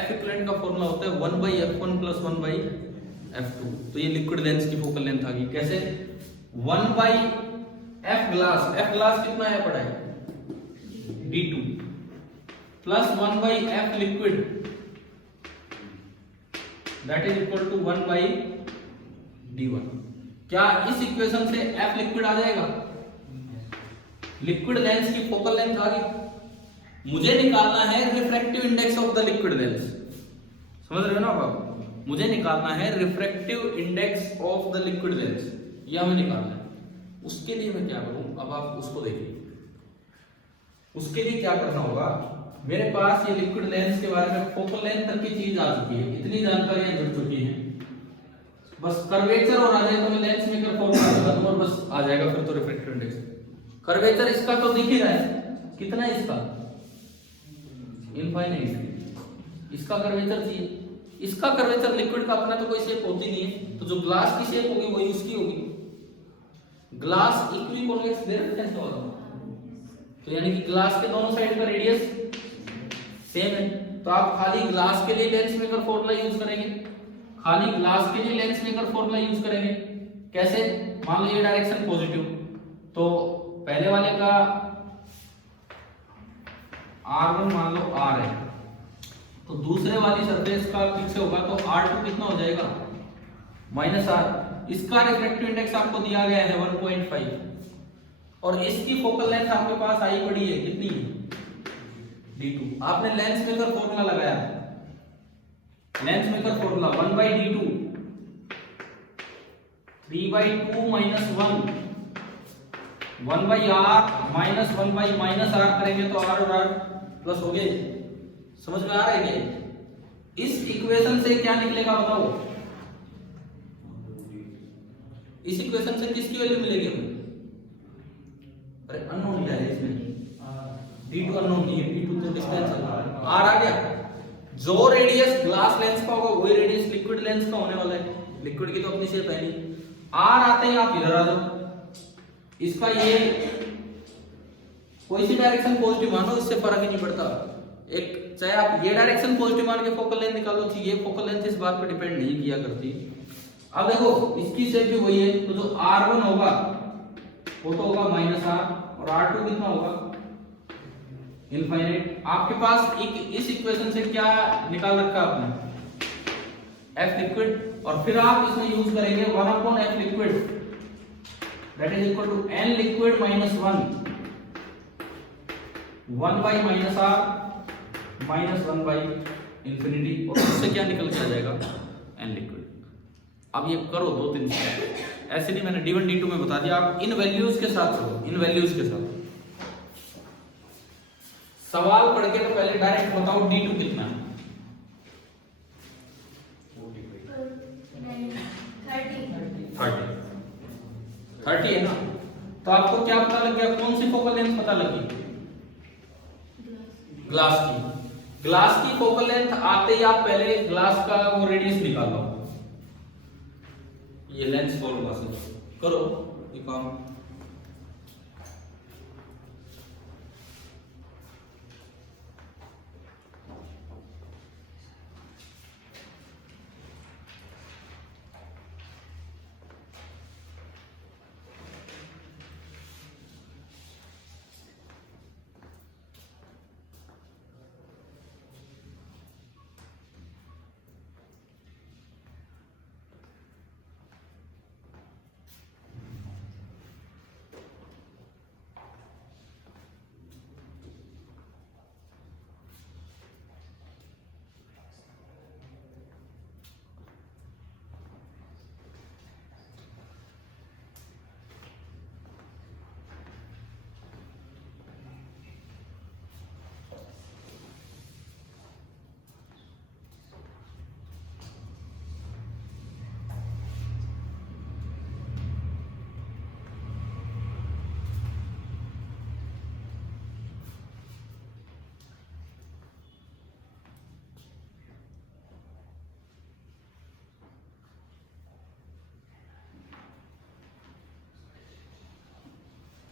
F equivalent का फॉर्मूला होता है 1/F1 plus 1/F2। तो ये लिक्विड लेंस की फोकल लेंथ आ गई कैसे, 1/F ग्लास, F ग्लास कितना है पड़ा है D2, plus 1/F liquid that is equal to 1/D1। क्या इस इक्वेशन से F लिक्विड आ जाएगा, लिक्विड लेंस की फोकल लेंथ आ गई। मुझे निकालना है refractive index of the liquid lens, समझ रहे हो ना आप। मुझे निकालना है refractive index of the liquid lens, ये हमें निकालना है। उसके लिए मैं क्या करूं, अब आप उसको देखिए। उसके लिए क्या करना होगा, मेरे पास ये लिक्विड लेंस के बारे में फोकल लेंथ तक की चीज आ चुकी है, इतनी जानकारियां जुड़ चुकी हैं। बस कर्वेचर और आ जाए तो मैं लेंस मेकर फॉर्मूला लगा दूं और बस आ जाएगा फिर तो रिफ्रैक्टिव इंडेक्स। कर्वेचर इसका तो दिख ही रहा है, कितना है इसका, इनफाइनाइट। इसका कर्वेचर चाहिए, इसका कर्वेचर लिक्विड का अपना तो कोई शेप होती नहीं है, तो जो ग्लास की शेप होगी वही उसकी होगी। ग्लास इक्विकॉन्वेक्स दे रखते हैं तो यानी कि ग्लास के दोनों साइड का रेडियस सेम है, तो आप खाली ग्लास के लिए लेंस मेकर फॉर्मूला यूज करेंगे, खाली ग्लास के लिए लेंस मेकर फॉर्मूला यूज करेंगे। कैसे, मान लो ये डायरेक्शन पॉजिटिव, तो पहले वाले का R1 मान लो R है, तो दूसरे वाली सरफेस का पीछे होगा तो R2 कितना हो जाएगा, -R। इसका रिफ्रैक्टिव इंडेक्स आपको दिया गया है 1.5, और इसकी फोकल लेंथ आपके पास आई पड़ी है कितनी, D2। आपने लेंस मेकर फॉर्मूला लगाया, lens maker formula 1/D2, 3/2 - 1, 1/R - 1/-R करेंगे तो R और R प्लस हो गए। समझ में आ रहा है क्या। इस इक्वेशन से क्या निकलेगा बताओ, इस इक्वेशन से किसकी वैल्यू मिलेगी हमें, अरे अननोन क्या है इसमें, D2 अननोन नहीं है, D2 तो डिस्टेंस है, R आ गया। जो रेडियस ग्लास लेंस का होगा वही रेडियस लिक्विड लेंस का होने वाला है, लिक्विड की तो अपनी शेप है नहीं। R आते ही आप इधर आ जाओ, इसका ये कोई सी डायरेक्शन पॉजिटिव मानो, इससे फर्क ही नहीं पड़ता। एक चाहे आप ये डायरेक्शन पॉजिटिव मान के फोकल लेंथ निकालो, ये फोकल लेंथ इस बात पर डिपेंड नहीं किया करती। अब देखो इसकी शेप भी वही है, तो जो R1 होगा वो तो होगा -R, और R2 कितना होगा, इनफाइनाइट। आपके पास एक इस इक्वेशन से क्या निकाल रखा आपने, F लिक्विड, और फिर आप इसमें यूज करेंगे 1/F liquid that is equal to N liquid minus 1, 1/-R minus 1/infinity, और उससे क्या निकल के आ जाएगा, N लिक्विड। अब ये करो 2-3 स्टेप, ऐसे नहीं मैंने D1 D2 में बता दिया, आप इन वैल्यूज के साथ करो, इन वैल्यूज के साथ। सवाल पढ़ के तो पहले डायरेक्ट बताओ D2 कितना है। 30 है ना, तो आपको क्या पता लग गया, कौन सी फोकल लेंथ पता लगी, ग्लास की। ग्लास की फोकल लेंथ आते ही आप पहले ग्लास का वो रेडियस निकालो, ये लेंस फॉर्मूला से करो ये काम।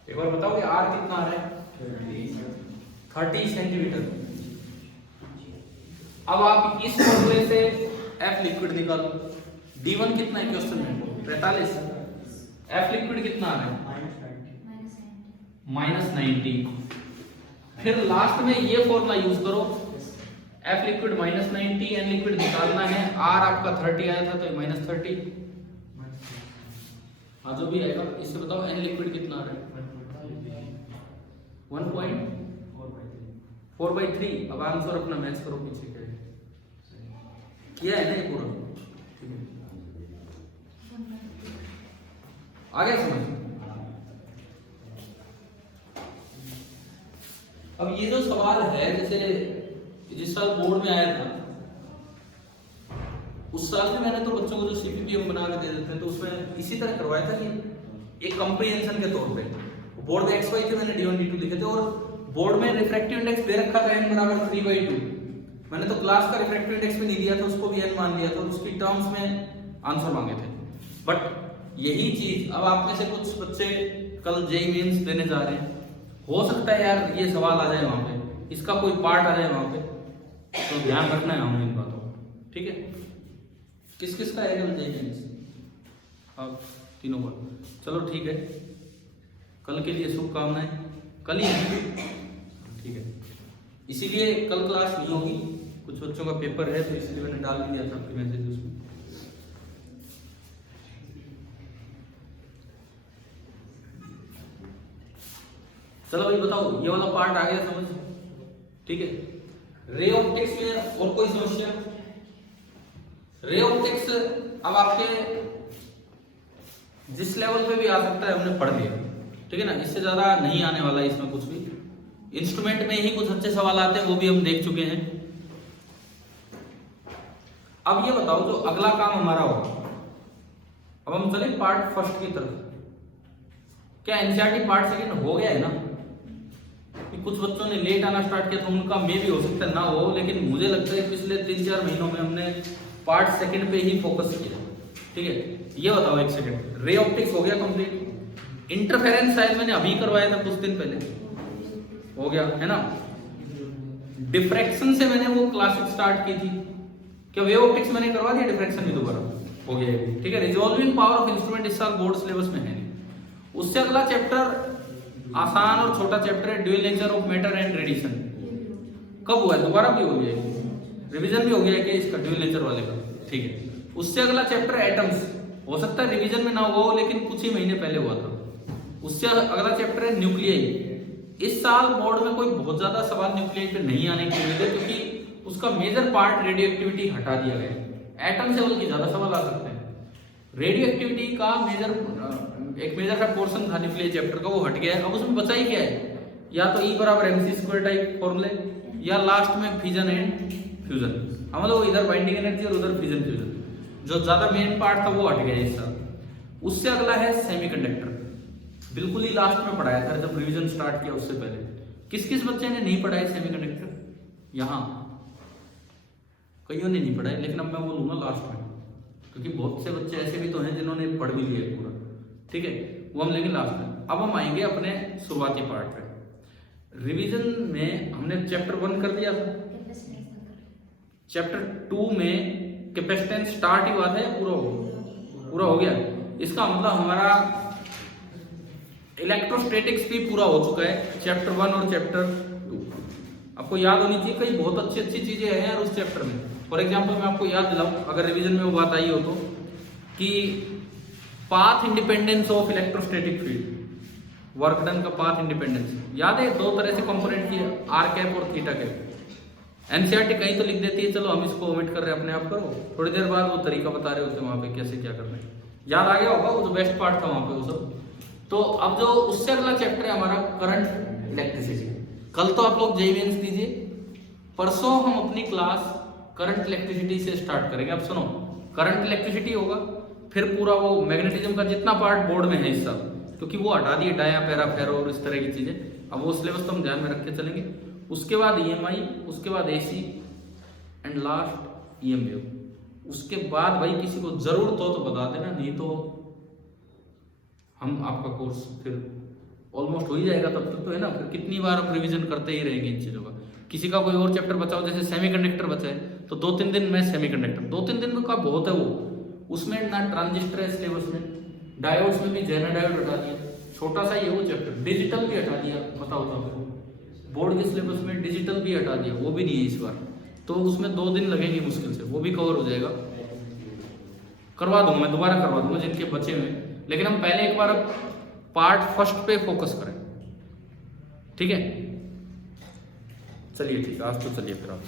एक बार बताओ आर कितना आ रहा है, 30 सेंटीमीटर। अब आप इस फॉर्मूले से एफ लिक्विड निकालो। D1 कितना है क्वेश्चन में, 45। एफ लिक्विड कितना आ रहा है, -90। फिर लास्ट में ये फॉर्मूला यूज करो, एफ लिक्विड -90, एन लिक्विड निकालना है, आर आपका 30 आया था तो -30। हाँ जो भी आएगा इससे बताओ एन लिक्विड कितना आ रहा है, 1.4/3। अब आंसर अपना मैच करो पीछे के किया है ना ये पूरा, ठीक है आ गया समझ। अब ये जो सवाल है, जैसे जिस साल बोर्ड में आया था उस साल में मैंने तो बच्चों को जो CPPM बना के दे देते हैं तो उसमें इसी तरह करवाया था कि एक कंप्रीहेंशन के तौर पे बोर्ड में XY थे, मैंने D1 D2 लिखे थे और बोर्ड में रिफ्रैक्टिव इंडेक्स दे रखा था n बराबर 3/2। मैंने तो क्लास का रिफ्रैक्टिव इंडेक्स भी नहीं दिया था, उसको भी n मान लिया था, उसकी टर्म्स में आंसर मांगे थे। बट यही चीज अब आप में से कुछ बच्चे कल जेईई मेंस देने जा रहे हैं, हो सकता है यार ये सवाल आ जाए वहां पे, इसका कोई पार्ट आ जाए वहां पे, तो ध्यान रखना है हमें इन बातों को, ठीक है। किस किस का है जेईई मेंस, अब तीनों का, चलो ठीक है। कल के लिए शुभकामनाएं, कल ही ठीक है, इसीलिए कल क्लास नहीं होगी, कुछ बच्चों का पेपर है तो इसलिए मैंने डाल दिया था आपके मैसेज उसमें। चलो भाई बताओ, ये वाला पार्ट आ गया समझ, ठीक है। रे ऑप्टिक्स में और कोई समस्या, रे ऑप्टिक्स अब आपके जिस लेवल पे भी आ सकता है हमने पढ़ लिया, ठीक है ना, इससे ज्यादा नहीं आने वाला है इसमें कुछ भी। इंस्ट्रूमेंट में ही कुछ अच्छे सवाल आते हैं, वो भी हम देख चुके हैं। अब ये बताओ जो अगला काम हमारा होगा, अब हम चले पार्ट फर्स्ट की तरफ। क्या एनसीईआरटी पार्ट सेकंड हो गया है ना, कि कुछ बच्चों ने लेट आना स्टार्ट किया तो उनका मे भी हो सकता है ना हो, लेकिन मुझे लगता है पिछले 3-4 महीनों में हमने पार्ट सेकंड पे ही फोकस किया, ठीक है। ये बताओ एक सेकंड, रे ऑप्टिक्स हो गया कंप्लीट, इंटरफेरेंस शायद मैंने अभी करवाया था कुछ दिन पहले, हो गया है ना। डिफ्रैक्शन से मैंने वो क्लासेस स्टार्ट की थी, क्या वेव ऑप्टिक्स मैंने करवा दिया, डिफ्रैक्शन भी दोबारा हो गया, ठीक है। रिजॉल्विंग पावर ऑफ इंस्ट्रूमेंट इस साल बोर्ड सिलेबस में है नहीं। उससे अगला चैप्टर आसान और छोटा चैप्टर है, dual nature of matter and radiation. कब हुआ है, दोबारा भी हो गया, रिवीजन भी हो गया है क्या इसका, ड्यूअल नेचर वाले का, ठीक है। उससे अगला चैप्टर एटम्स, हो सकता है रिवीजन में ना हुआ हो लेकिन कुछ ही महीने पहले हुआ था। उससे अगला चैप्टर है न्यूक्लियाई। इस साल बोर्ड में कोई बहुत ज्यादा सवाल न्यूक्लियाई पे नहीं आने की उम्मीद है, क्योंकि उसका मेजर पार्ट रेडियो एक्टिविटी हटा दिया गया है। एटम से बल्कि ज्यादा सवाल आ सकते हैं, रेडियो एक्टिविटी का एक मेजर का पोर्शन था न्यूक्लियर चैप्टर का, वो हट गया है। अब उसमें बचा ही क्या है, या तो E बराबर mc² टाइप फॉर्मूले, या लास्ट में फिजन एंड फ्यूजन। हम लोग इधर बाइंडिंग एनर्जी और उधर फिजन फ्यूजन, जो ज्यादा मेन पार्ट था वो हट गया इस साल। उससे अगला है सेमीकंडक्टर, बिल्कुल ही लास्ट में पढ़ाया था जब रिवीजन स्टार्ट किया उससे पहले। किस किस बच्चे ने नहीं पढ़ा है सेमीकंडक्टर? यहाँ कईयों ने नहीं पढ़ा है, लेकिन अब मैं वो लूंगा लास्ट में, क्योंकि बहुत से बच्चे ऐसे भी तो हैं जिन्होंने पढ़ भी लिया है पूरा। ठीक है, वो हम लेंगे लास्ट में। अब हम आएंगे अपने शुरुआती पार्ट पे। रिवीजन में हमने चैप्टर 1 कर दिया था, चैप्टर 2 में कैपेसिटेंस स्टार्ट ही हुआ था या पूरा हो गया। इसका मतलब हमारा इलेक्ट्रोस्टैटिक्स भी पूरा हो चुका है, चैप्टर 1 और चैप्टर 2। आपको याद होनी चाहिए, कई बहुत अच्छी अच्छी चीजें हैं यार उस चैप्टर में। फॉर एग्जाम्पल मैं आपको याद दिलाऊं, अगर रिवीजन में वो बात आई हो तो, कि path independence of electrostatic field, work done का पाथ इंडिपेंडेंस याद है? दो तरह से कंपोनेंट की, आर कैप और थीटा कैप। एनसीईआरटी कहीं तो लिख देती है, चलो हम इसको ओमिट कर रहे हैं, अपने आप करो। थोड़ी देर बाद वो तरीका बता रहे होते हैं वहां पे कैसे क्या करना है। याद आ गया होगा, वो जो बेस्ट पार्ट था वहां पे वो सब। तो अब जो उससे अगला चैप्टर है हमारा करंट इलेक्ट्रिसिटी। कल तो आप लोग जेईमेंस दीजिए, परसों हम अपनी क्लास करंट इलेक्ट्रिसिटी से स्टार्ट करेंगे। अब सुनो, करंट इलेक्ट्रिसिटी होगा, फिर पूरा वो मैग्नेटिज्म का जितना पार्ट बोर्ड में है इस सब, क्योंकि वो हटा दिए डाया पैरा फेरो और इस तरह की चीजें। अब वो सिलेबस तो हम ध्यान में रख के चलेंगे। उसके बाद EMI, उसके बाद AC एंड लास्ट EMU। उसके बाद भाई किसी को जरूरत हो तो बता देना, नहीं तो हम आपका कोर्स फिर ऑलमोस्ट हो ही जाएगा तब तक तो, है ना। फिर कितनी बार हम रिवीजन करते ही रहेंगे इन चीजों का। किसी का कोई और चैप्टर बचा हो, जैसे सेमीकंडक्टर बचा है, तो 2-3 दिन में सेमीकंडक्टर, 2-3 दिन में का बहुत है वो। उसमें ना ट्रांजिस्टर है सिलेबस में, डायोड्स में भी जेना डायोड हटा दिया, छोटा सा ही है वो चैप्टर। डिजिटल भी हटा दिया, बताओ तो आपको बोर्ड के सिलेबस में डिजिटल भी हटा दिया, वो भी नहीं है इस बार। तो उसमें 2 दिन लगेंगे मुश्किल से, वो भी कवर हो जाएगा। करवा दूंगा मैं, दोबारा करवा दूंगा जिनके बचे हुए। लेकिन हम पहले एक बार पार्ट फर्स्ट पे फोकस करें, ठीक है? चलिए ठीक है, आज तो चलिए फिर आप